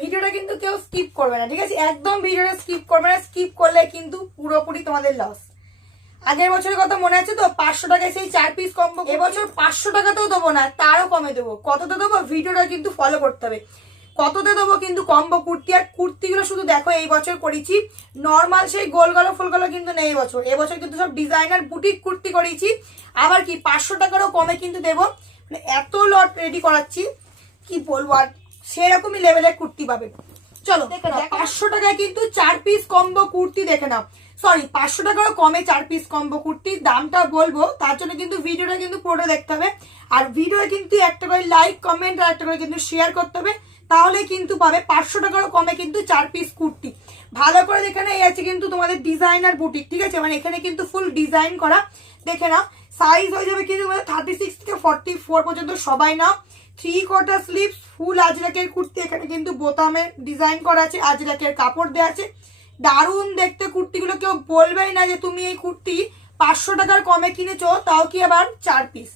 ভিডিওটা কিন্তু কেউ স্কিপ করবে না, ঠিক আছে? একদম ভিডিওটা স্কিপ করবে না, স্কিপ করলে কিন্তু পুরোপুরি তোমাদের লস। আগের বছরের কথা মনে আছে তো, 500 টাকায় সেই 4 পিস কম্বো। এবছর 500 টাকাতেও দেবো না, তারও কমে দেবো। কততে দেবো ভিডিওটা কিন্তু ফলো করতে হবে। কততে দেবো কিন্তু কম্বো কুর্তি। আর কুর্তিগুলো শুধু দেখো এই বছর করেছি, নর্মাল সেই গোল গলা ফুল গলা কিন্তু নেই এবছর। এবছর কিন্তু সব ডিজাইনার বুটিক কুর্তি করেছি। আবার কি 500 টাকারও কমে কিন্তু দেবো। মানে এত লট রেডি করাচ্ছি কি বলবো, আর সেরকমই লেভেলের কুর্তি পাবে। চলো দেখে নাও, 500 টাকায় কিন্তু 4 পিস কম্বো কুর্তি দেখে নাও। সরি, 500 টাকারও কমে 4 পিস কম্বো কুর্তির দামটা বলবো, তার জন্য কিন্তু ভিডিওটা কিন্তু পুরোটা দেখতে হবে। আর ভিডিওটা কিন্তু একটা করে লাইক কমেন্ট আর একটা করে কিন্তু শেয়ার করতে হবে, তাহলে কিন্তু পাবে 500 টাকারও কমে কিন্তু 4 পিস কুর্তি। ভালো করে দেখে না, এই আছে কিন্তু তোমাদের ডিজাইনার বুটিক, ঠিক আছে? মানে এখানে কিন্তু ফুল ডিজাইন করা। দেখে নাও, সাইজ হয়ে যাবে কিন্তু 36 থেকে 44 পর্যন্ত সবাই নাও। 3/4 স্লিভস ফুল আজরাকের কুর্তি। এখানে কিন্তু বোতামের ডিজাইন করা আছে, আজরাকের কাপড় দেওয়া আছে। দারুণ দেখতে কুর্তিগুলো, কেউ বলবেই না যে তুমি এই কুর্তি 500 টাকার কমে কিনেছো, তাও কি আবার 4 পিস।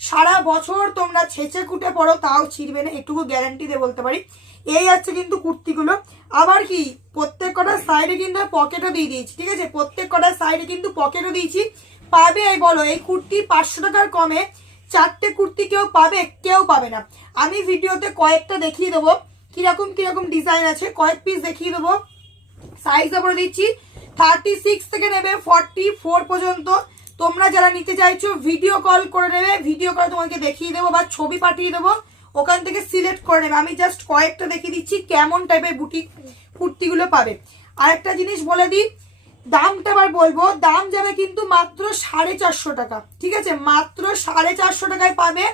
সারা বছর তোমরা ছেঁচে কুটে পড়ো, তাও ছিড়বে না, এটুকু গ্যারান্টি দিয়ে বলতে পারি। এই আছে কিন্তু কুর্তিগুলো। আবার কি প্রত্যেক কটার সাইডে কিন্তু পকেটও দিয়ে দিয়েছি, ঠিক আছে? প্রত্যেক কটার সাইডে কিন্তু পকেটও দিয়েছি। পাবে এই বলো এই কুর্তি 500 টাকার কমে 4টে কুর্তি কেউ পাবে? কেউ পাবে না। আমি ভিডিওতে কয়েকটা দেখিয়ে দেবো কিরকম কিরকম ডিজাইন আছে, কয়েক পিস দেখিয়ে দেবো। সাইজ বলে দিচ্ছি, 36 থেকে নেবে 44 পর্যন্ত। তোমরা যারা নিতে চাইছো ভিডিও কল করে নেবে, ভিডিও করে তোমাকে দেখিয়ে দেবো বা ছবি পাঠিয়ে দেবো, ওখান থেকে সিলেক্ট করে নেবে। আমি জাস্ট কয়েকটা দেখিয়ে দিচ্ছি কেমন টাইপের বুটিক কুর্তিগুলো পাবে। আর একটা জিনিস বলে দিই, দামটা আবার বলবো, দাম যাবে কিন্তু মাত্র 450 টাকা, ঠিক আছে? মাত্র 450 টাকায় পাবে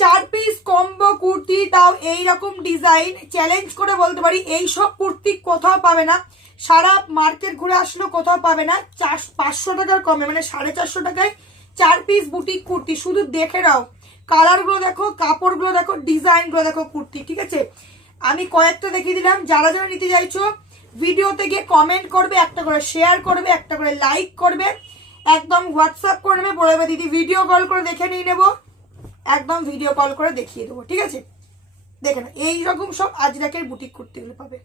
4 পিস কম্বো কুর্তি, তাও এইরকম ডিজাইন। চ্যালেঞ্জ করে বলতে পারি এইসব কুর্তি কোথাও পাবে না। সারা মার্কেট ঘুরে আসলেও কোথাও পাবে না 500 টাকার কমে, মানে 450 টাকায় 4 পিস বুটিক কুর্তি। শুধু দেখে নাও, কালারগুলো দেখো, কাপড়গুলো দেখো, ডিজাইনগুলো দেখো কুর্তি, ঠিক আছে? আমি কয়েকটা দেখিয়ে দিলাম। যারা যারা নিতে চাইছো ভিডিওতে গিয়ে কমেন্ট করবে, একটা করে শেয়ার করবে, একটা করে লাইক করবে, একদম হোয়াটসঅ্যাপ করবে, বলবে দিদি ভিডিও কল করে দেখে নিয়ে নেবো, একদম ভিডিও কল করে দেখিয়ে দেবো, ঠিক আছে? দেখে না, এইরকম সব আজরাকের বুটিক কুর্তিগুলো পাবে।